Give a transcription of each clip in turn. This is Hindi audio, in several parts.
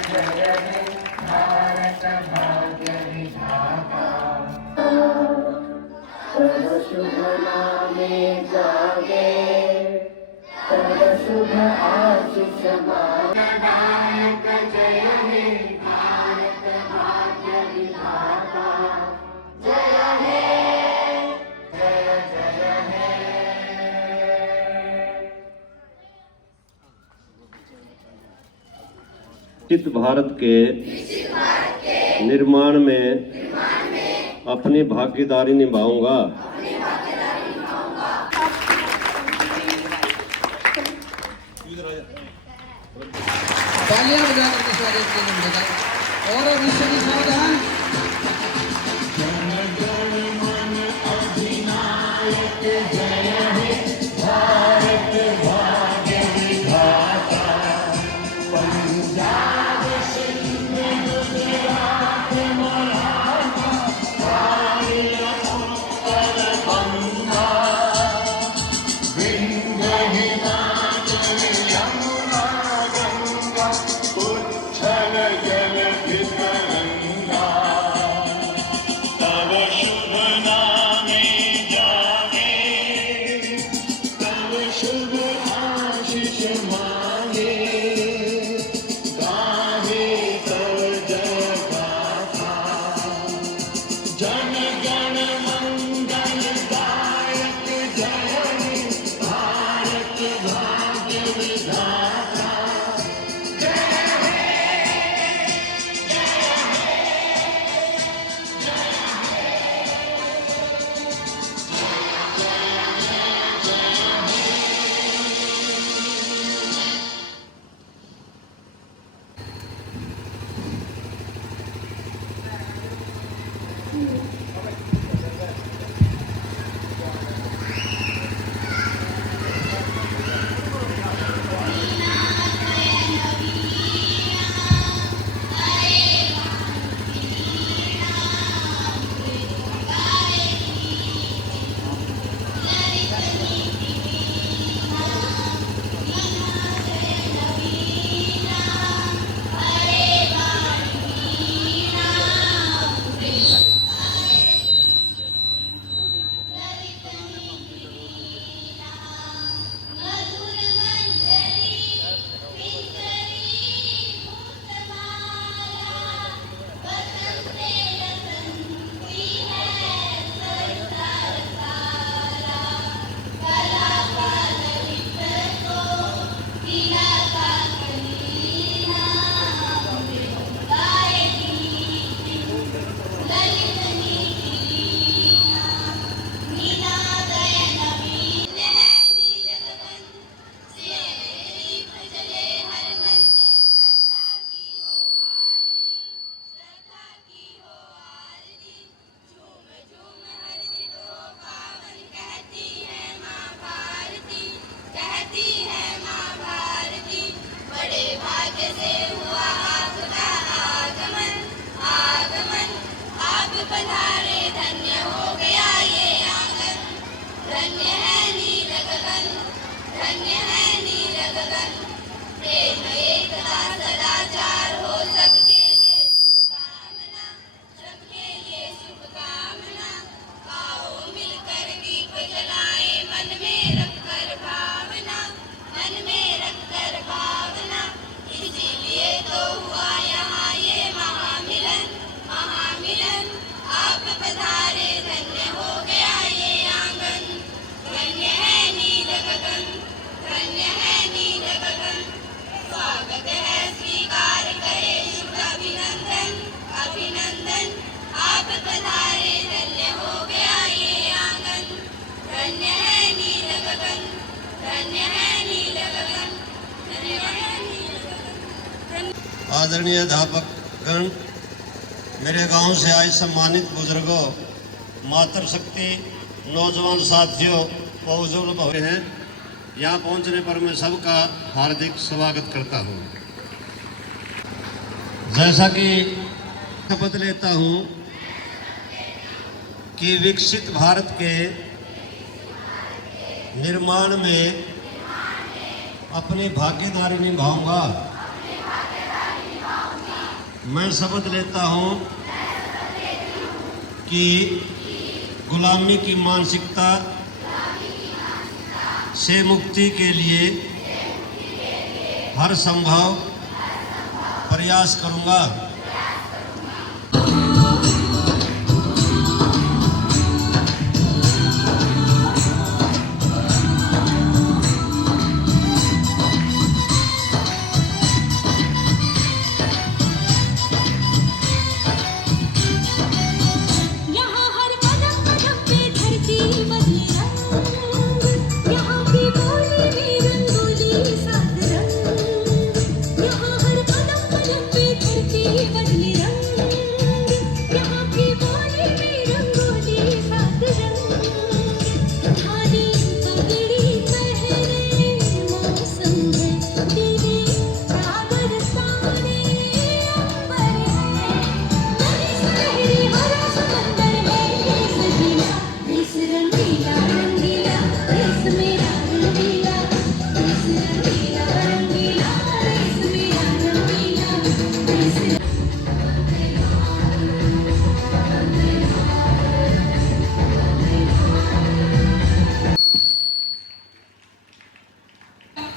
जय हे भारत भाग्य विधाता। तब शुभ नामे जागे, तब शुभ आशीष नायक। जय हे भारत भाग्य विधाता। जय हे जय जय हे। विकसित भारत के निर्माण में अपनी भागीदारी निभाऊंगा। तालियां बजा करके स्वागत कीजिए और विश्व की सावधान। आदरणीय अध्यापक गण, मेरे गांव से आए सम्मानित बुजुर्गों, मातृशक्ति नौजवान साथियों, पौजोल भवे हैं। यहाँ पहुँचने पर मैं सबका हार्दिक स्वागत करता हूँ। जैसा कि शपथ लेता हूँ कि विकसित भारत के निर्माण में अपनी भागीदारी निभाऊंगा। मैं शपथ लेता हूँ कि गुलामी की मानसिकता से मुक्ति के लिए हर संभव प्रयास करूँगा।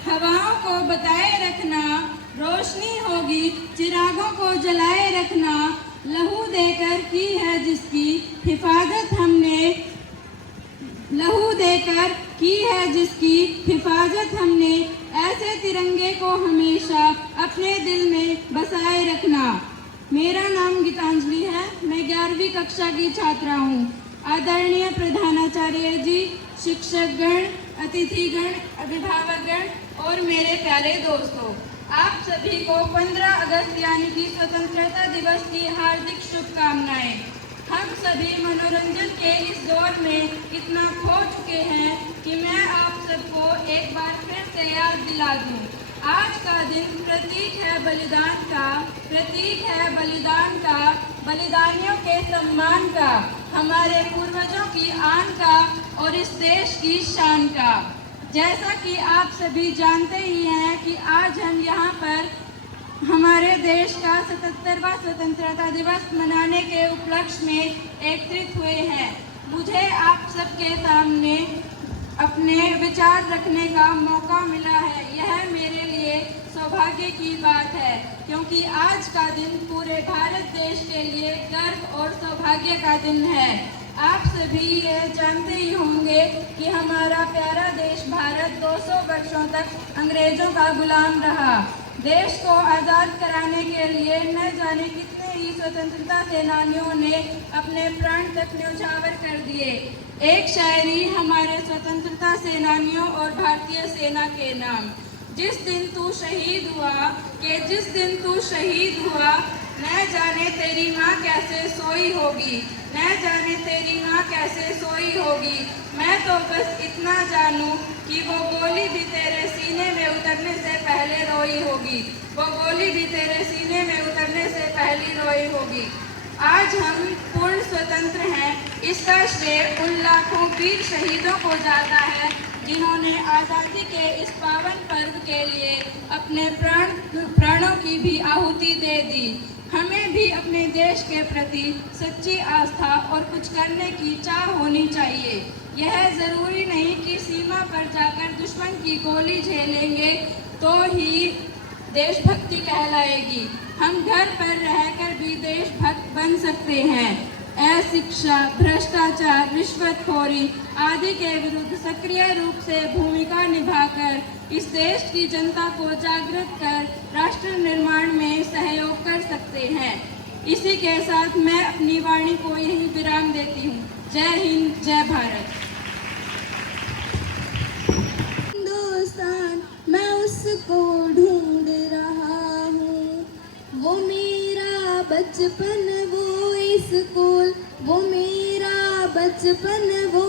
हवाओं को बताए रखना, रोशनी होगी चिरागों को जलाए रखना। लहू देकर की है जिसकी हिफाजत हमने, लहू देकर की है जिसकी हिफाजत हमने। ऐसे तिरंगे को हमेशा अपने दिल में बसाए रखना। मेरा नाम गीतांजलि है, मैं 11वीं कक्षा की छात्रा हूँ। आदरणीय प्रधानाचार्य जी, शिक्षकगण, अतिथिगण, अभिभावकगण और मेरे प्यारे दोस्तों, आप सभी को 15 अगस्त यानी कि स्वतंत्रता दिवस की हार्दिक शुभकामनाएं। हम सभी मनोरंजन के इस दौर में इतना खो चुके हैं कि मैं आप सबको एक बार फिर से याद दिला दूं। आज का दिन प्रतीक है बलिदान का, प्रतीक है बलिदान का, बलिदानियों के सम्मान का, हमारे पूर्वजों की आन का और इस देश की शान का। जैसा कि आप सभी जानते ही हैं कि आज हम यहाँ पर हमारे देश का 77वां स्वतंत्रता दिवस मनाने के उपलक्ष्य में एकत्रित हुए हैं। मुझे आप सबके सामने अपने विचार रखने का मौका मिला है। यह मेरे लिए सौभाग्य की बात है, क्योंकि आज का दिन पूरे भारत देश के लिए गर्व और सौभाग्य का दिन है। आप सभी ये जानते ही होंगे कि हमारा प्यारा देश भारत 200 वर्षों तक अंग्रेजों का गुलाम रहा। देश को आज़ाद कराने के लिए न जाने कितने ही स्वतंत्रता सेनानियों ने अपने प्राण तक न्यौछावर कर दिए। एक शायरी हमारे स्वतंत्रता सेनानियों और भारतीय सेना के नाम। जिस दिन तू शहीद हुआ, कि जिस दिन तू शहीद हुआ, न जाने तेरी माँ कैसे सोई होगी, न जाने तेरी माँ कैसे सोई होगी। मैं तो बस इतना जानूं कि वो गोली भी तेरे सीने में उतरने से पहले रोई होगी, वो गोली भी तेरे सीने में उतरने से पहले रोई होगी। आज हम पूर्ण स्वतंत्र हैं, इसका श्रेय उन लाखों वीर शहीदों को जाता है जिन्होंने आज़ादी के इस पावन पर्व के लिए अपने प्राणों की भी आहुति दे दी। हमें भी अपने देश के प्रति सच्ची आस्था और कुछ करने की चाह होनी चाहिए। यह ज़रूरी नहीं कि सीमा पर जाकर दुश्मन की गोली झेलेंगे तो ही देशभक्ति कहलाएगी। हम घर पर रहकर भी देशभक्त बन सकते हैं। अशिक्षा, भ्रष्टाचार, रिश्वतखोरी आदि के विरुद्ध सक्रिय रूप से भूमिका निभाकर इस देश की जनता को जागृत कर राष्ट्र निर्माण में सहयोग कर सकते हैं। इसी के साथ मैं अपनी वाणी को यही विराम देती हूँ। जय हिंद, जय भारत। हिंदुस्तान मैं उसको ढूंढ रहा हूँ, वो मेरा बचपन वो स्कूल, वो मेरा बचपन वो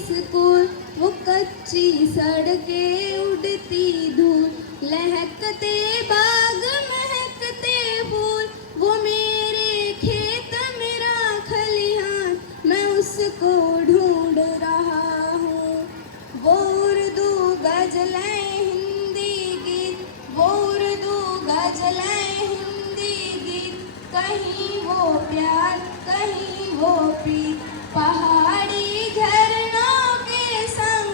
स्कूल, वो कच्ची सड़कें उड़ती धूल, लहकते बाग महकते फूल, वो मेरे खेत मेरा खलिहान मैं उसको ढूंढ रहा हूँ। वो उर्दू गजलें हिंदी गीत, वो उर्दू गजलें हिंदी गीत, कहीं वो प्यार कहीं वो प्रीत, पहाड़ी झरनों के संग।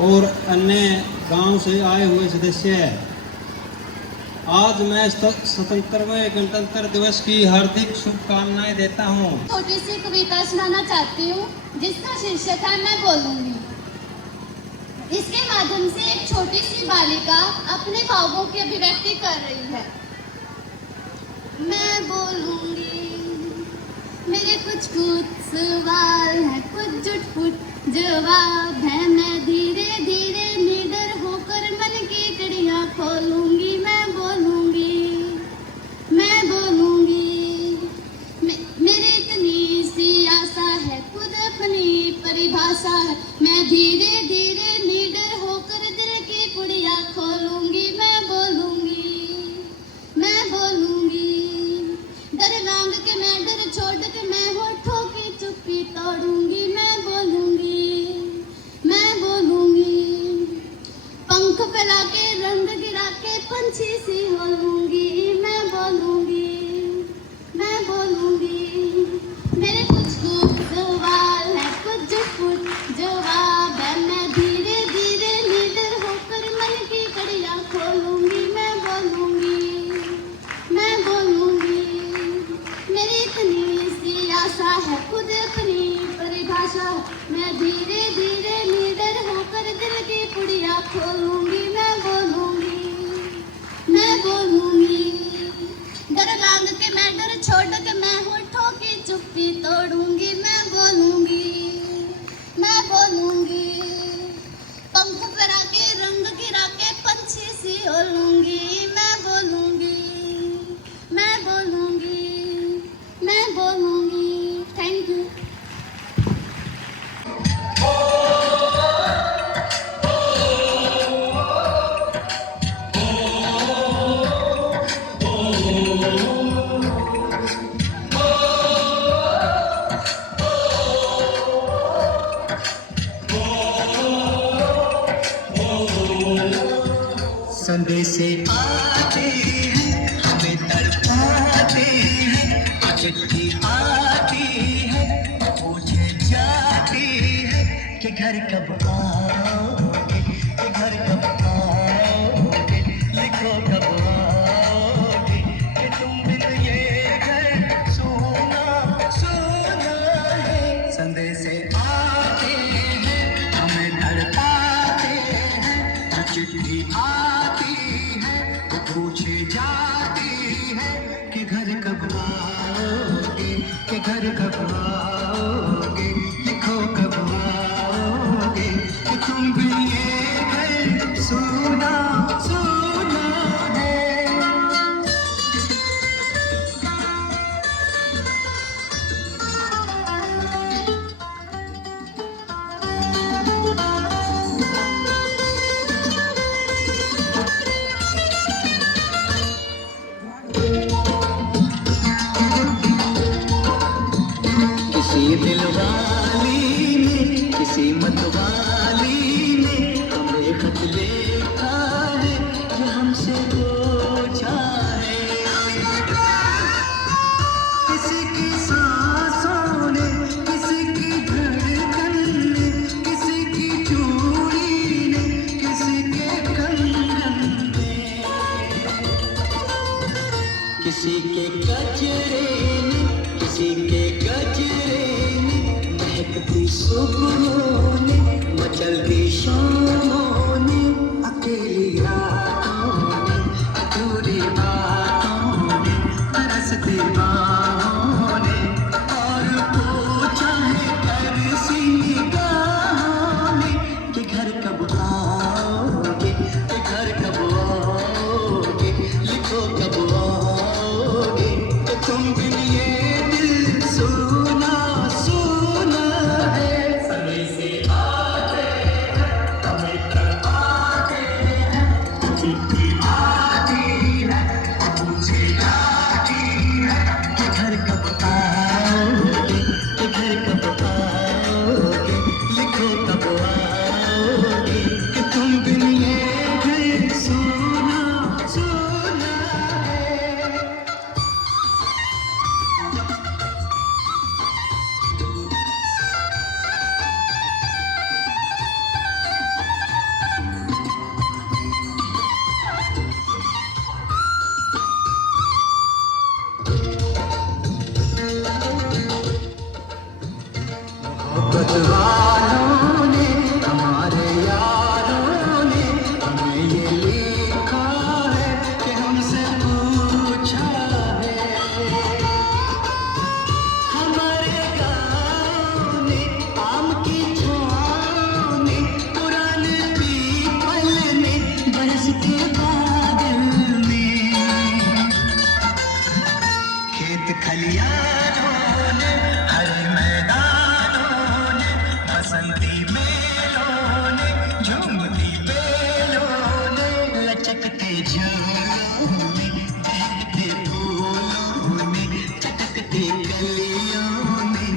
और अन्य गांव से आए हुए सदस्य, आज मैं स्वतंत्रता गणतंत्र दिवस की हार्दिक शुभकामनाएं देता हूं। छोटी सी कविता सुनाना चाहती हूँ जिसका शीर्षक है मैं बोलूंगी। इसके माध्यम से एक छोटी सी बालिका अपने भावों की अभिव्यक्ति कर रही है। मैं बोलूंगी, मेरे कुछ सवाल है, कुछ झुटपुट जवाब है। मैं धीरे धीरे निडर होकर मन की कड़ियाँ खोलूंगी। मैं बोलूंगी, मैं बोलूंगी। मेरी इतनी सी आशा है, खुद अपनी परिभाषा है। मैं धीरे धीरे निडर होकर दिल की कुड़ियाँ खोलूंगी। मैं बोलूंगी, मैं बोलूंगी। डर लांग के मैं डर छोड़ के मैं होठों की चुप्पी तोड़ूंगी। मैं बोलूंगी, मैं बोलूंगी। पंख फैला के रंग गिरा के पंछी सी होलूंगी। मैं बोलूंगी, मैं बोलूंगी। मेरे कुछ सवाल है, कुछ झुटपुट जवाब है। मैं धीरे धीरे निडर होकर मन की कड़ियाँ खोलूंगी। मैं बोलूंगी, मैं बोलूंगी। मेरी इतनी सी आशा है, खुद अपनी परिभाषा। मैं धीरे धीरे निडर होकर दिल की कुड़ियाँ खोलूंगी। मैं बोलूंगी, मैं बोलूंगी। डर लांग के मैं डर छोड़ के मैं होठों की चुप्पी तोड़ूंगी। मैं बोलूंगी, मैं बोलूंगी। पंख फैला के रंग गिरा के पंछी सी होलूंगी। मैं बोलूंगी, मैं बोलूंगी, मैं बोलूंगी। Thank you. संदेशे आते हैं, हमें तड़पाते हैं। चिट्ठी आती है, पूछे जाती है कि घर कब आओगे, कि घर कब आओगे। लिखो कब आओगे, कि तुम बिन ये घर सोना सोना है। संदेशे आते हैं, हमें तड़पाते हैं। चिट्ठी आती है, वो पूछे जाती है कि घर कब आओगे, कि घर कब आओगे। लिखो कब आओगे, कि तुम भी ये घर सोना सोना है। खेत खलियानों ने, हरे मैदानों ने, बसंती मेलों ने, झूमती बेलों ने, लचकते झूलों ने, देखते फूलों ने, चटकते गलियों ने,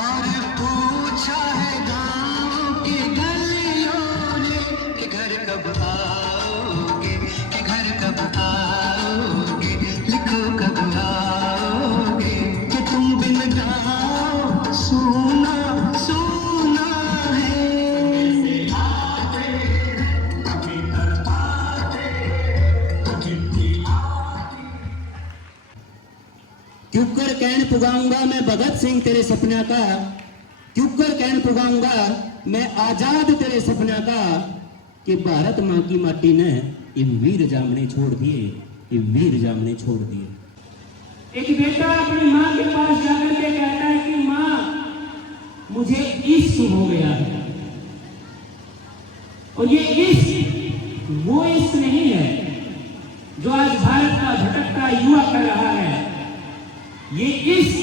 और पूछा है गाँव के गलियों ने कि घर कब आओगे, कि घर कब आओगे, लिखो कब आओगे, कि तुम बिन गाओ सुना सुना है। क्यों कर कहन पुगाऊंगा मैं भगत सिंह तेरे सपना का, क्यों कर कहन पुगाऊंगा मैं आजाद तेरे सपना का, कि भारत माँ की माटी ने ये वीर जामने छोड़ दिए, ये वीर जामने छोड़ दिए। एक बेटा अपनी माँ के पास जाकर के कहता है कि माँ मुझे इश्क हो गया है, और ये इश्क वो इश्क नहीं है जो आज भारत का भटकता युवा कर रहा है। ये इश्क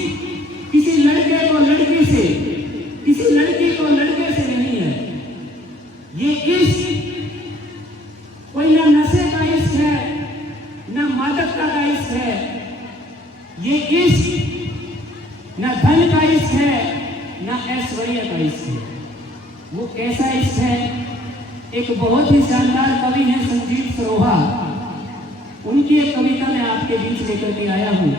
किसी लड़के को लड़की से, किसी लड़की को लड़के से नहीं है। ये इश्क कोई ना नशे का इश्क है, ना मादकता का इश्क है। ये इश्क ना धन का इश्क है, ना ऐश्वर्य का इश्क है। वो कैसा इश्क है? एक बहुत ही शानदार कवि है संजीव सरोहा, उनकी एक कविता मैं आपके बीच लेकर के आया हूं,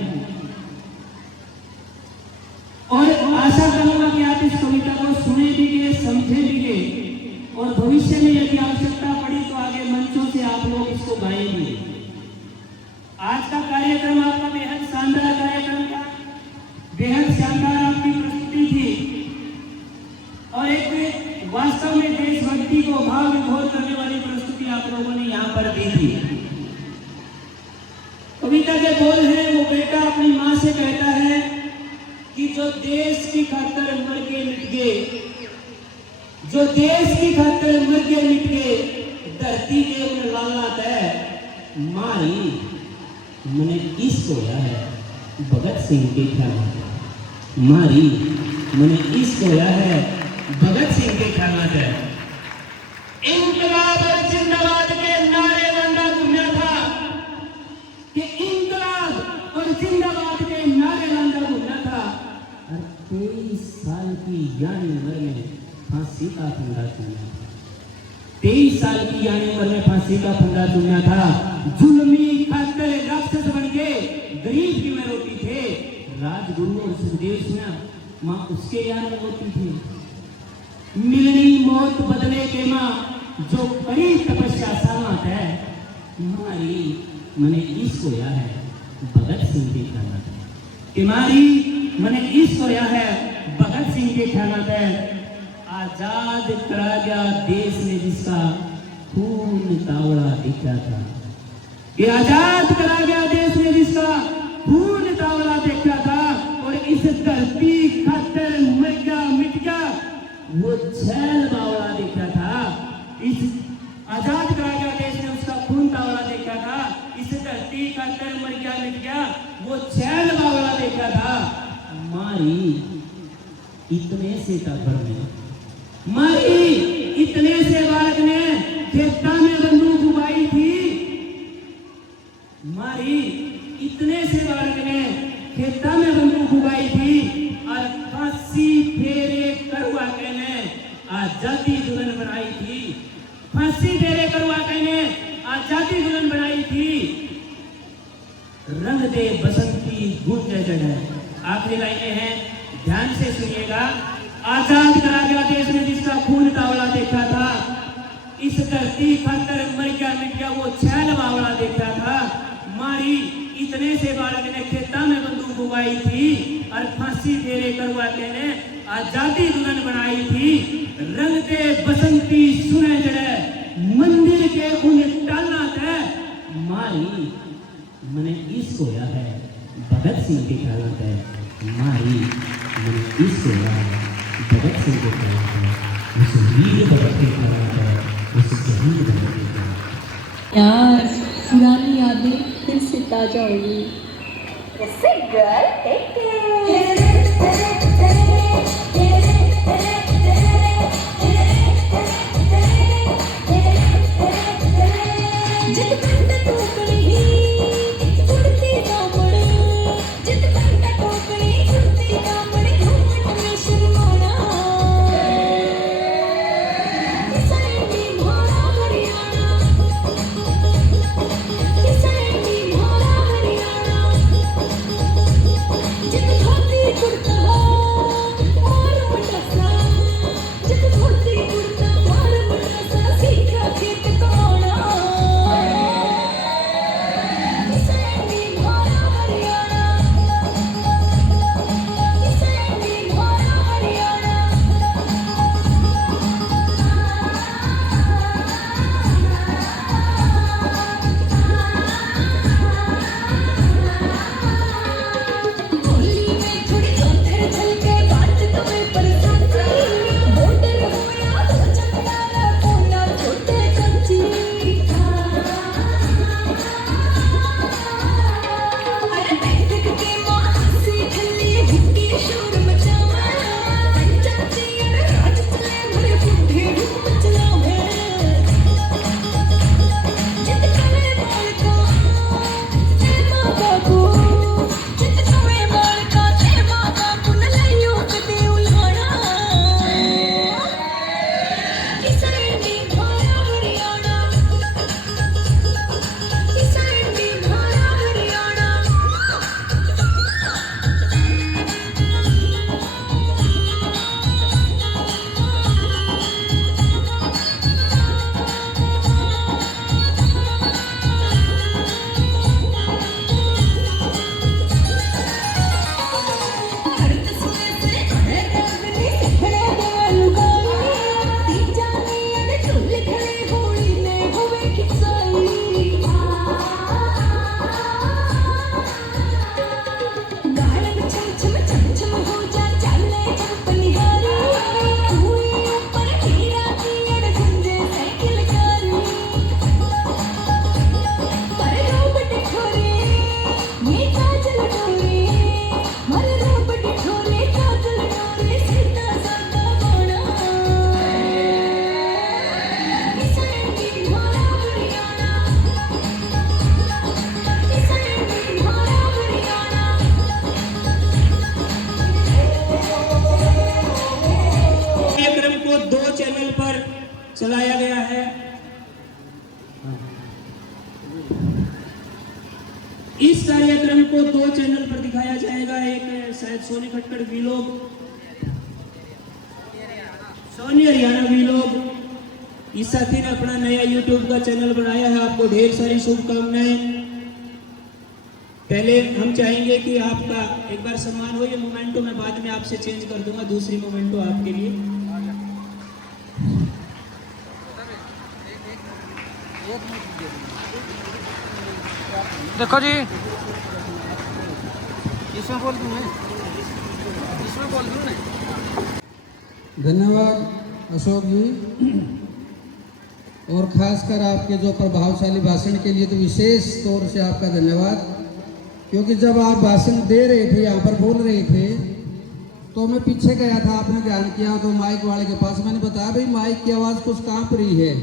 और आशा करूंगा कि आप इस कविता को सुने भी गए, समझे भी गए, और भविष्य में यदि आवश्यकता पड़ी तो आगे मंचों से आप लोग इसको गाएंगे। आज का कार्यक्रम आपका बेहद शानदार कार्यक्रम था, बेहद शानदार आपकी प्रस्तुति थी, और एक वास्तव में देशभक्ति को भाव विभोर करने वाली प्रस्तुति आप लोगों ने यहाँ पर दी थी। कविता के बोल हैं, वो बेटा अपनी माँ से कहता है कि जो देश की खातिर मर के मिट गए, जो देश की खातिर मर के मिट गए, धरती के उन लाला तय मारी मने इश्क होया है भगत सिंह के ख्याल मारी, मने इश्क होया है भगत सिंह के ख्याल है। इनकलाब और जिंदाबाद के नारे लंदा घूमना था, कि इनकलाब और जिंदाबाद के नारे लंदा घूमना था, और 23 साल की यानी उम्र में फांसी का फंदा चुना था। 23 साल की यानी उम्र में फांसी का फंदा चुना था। जुल्मी खातर राक्षस बन के गरीब की में रोटी थे, राजगुरु और सुखदेव सिंह माँ उसके यार में होती थी। मिलनी मौत बदले के माँ जो करी तपस्या सामत है, मारी मने इश्क होया है भगत सिंह के ख्याल है, तुम्हारी मने इश्क होया है भगत सिंह के ख्याल है। आजाद करा गया देश ने जिसका खून तावड़ा दिखा था, ये आजाद करा गया देश ने जिसका खून तावड़ा देखा था, और इस धरती खातिर मर गया मिट गया वो छैल बावड़ा देखा था। इस आजाद करा गया देश ने उसका खून तावड़ा देखा था, इस धरती खातिर मर गया मिट गया वो छैल बावड़ा देखा था। मारी इतने से टब्बर में, मारी इतने से बालक ने खेता में बंदूक उगाई थी, मारी इतने से बालक ने खेता में बंदूक उगाई थी, और फांसी फेरे करवा के ने आजादी दुल्हन बनाई थी, फांसी फेरे करवा के ने आजादी दुल्हन बनाई थी। रंग दे बसंती गूंजे जड़। आखिरी लाइनें हैं, ध्यान से सुनिएगा। आजाद करा गया देश ने जिसका खून तावड़ा देखा था, इस धरती खातर मर गया मिट गया वो छैल बावड़ा देखा था। मारी इतने से बालक ने खेता में बंदूक उगाई थी, और फांसी फेरे करवाते ने आजादी दुल्हन बनाई थी। रंग दे बसंती सुने जड़े मंदिर के उन टाला थे, मारी मने इश्क होया है भगत सिंह के ख्याल है, मारी मने इश्क होया है भगत सिंह के ख्याल है, उस वीर भगत के ख्याल है, उस शहीद भगत के ख्याल। यार पुरानी यादें फिर से ताजा होगी, Kissy girl, take it. चलाया गया है। इस कार्यक्रम को 2 चैनल पर दिखाया जाएगा। एक शायद सोनी खट्टर वीलॉग, सोनी हरियाणा वीलॉग। इस साथी ने अपना नया यूट्यूब का चैनल बनाया है। आपको ढेर सारी शुभकामनाएं। पहले हम चाहेंगे कि आपका एक बार सम्मान हो। ये मोमेंटो मैं बाद में आपसे चेंज कर दूंगा, दूसरी मोमेंटो आपके लिए। देखो जी, इसमें बोल दूँ मैं, इसमें बोल दूँ मैं। धन्यवाद अशोक जी, और खासकर आपके जो प्रभावशाली भाषण के लिए तो विशेष तौर से आपका धन्यवाद। क्योंकि जब आप भाषण दे रहे थे, यहाँ पर बोल रहे थे, तो मैं पीछे गया था, आपने ध्यान किया तो माइक वाले के पास मैंने बताया भाई माइक की आवाज़ कुछ कांप रही है।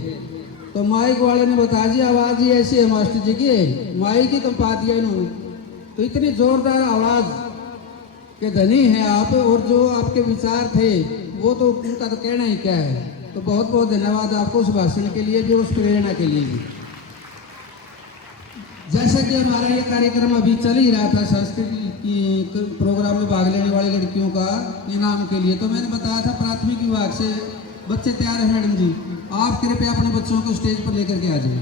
तो माइक वाले ने बताया जी आवाज़ ही ऐसी है मास्टर जी की, माइक ही कंपा दिया इन्होंने। तो इतनी जोरदार आवाज़ के धनी हैं आप, और जो आपके विचार थे वो तो उनका तो कहना ही क्या है। तो बहुत बहुत धन्यवाद आपको उस भाषण के लिए भी, उस प्रेरणा के लिए भी। जैसा कि हमारा ये कार्यक्रम अभी चल ही रहा था सांस्कृतिक प्रोग्राम में भाग लेने वाली लड़कियों का इनाम के लिए, तो मैंने बताया था प्राथमिक विभाग से बच्चे तैयार हैं। मैडम जी, आप कृपया अपने बच्चों को स्टेज पर लेकर के आ जाइए।